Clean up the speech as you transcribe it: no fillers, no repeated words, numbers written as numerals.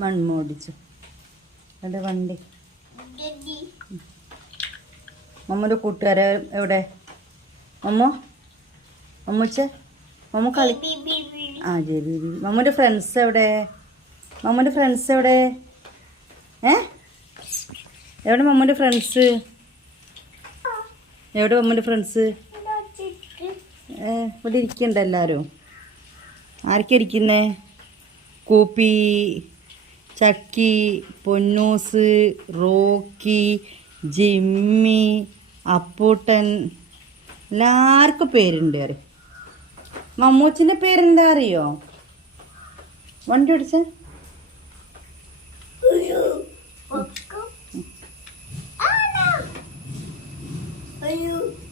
മൺമോടിച്ചു അതെ വണ്ടി. മമ്മൂൻ്റെ കൂട്ടുകാരെ എവിടെ? മമ്മൂച്ച മമ്മ കളി ആ ജെബി. മമ്മൂൻ്റെ ഫ്രണ്ട്സ് എവിടെ? മമ്മൂൻ്റെ ഫ്രണ്ട്സ് എവിടെ? എവിടെ മമ്മൂൻ്റെ ഫ്രണ്ട്സ്? എവിടെ മമ്മൂൻ്റെ ഫ്രണ്ട്സ്? ഇവിടെ ഇരിക്കണ്ട എല്ലാവരും. ആരൊക്കെ ഇരിക്കുന്നേ? കൂപ്പി, ചക്കി, പൊന്നൂസ്, റോക്കി, ജിമ്മി, അപ്പൂട്ടൻ, എല്ലാവർക്കും പേരുണ്ട്. അറിയും മമ്മൂച്ചിൻ്റെ പേരെന്താ അറിയോ? വണ്ടി ഓടിച്ച Are you?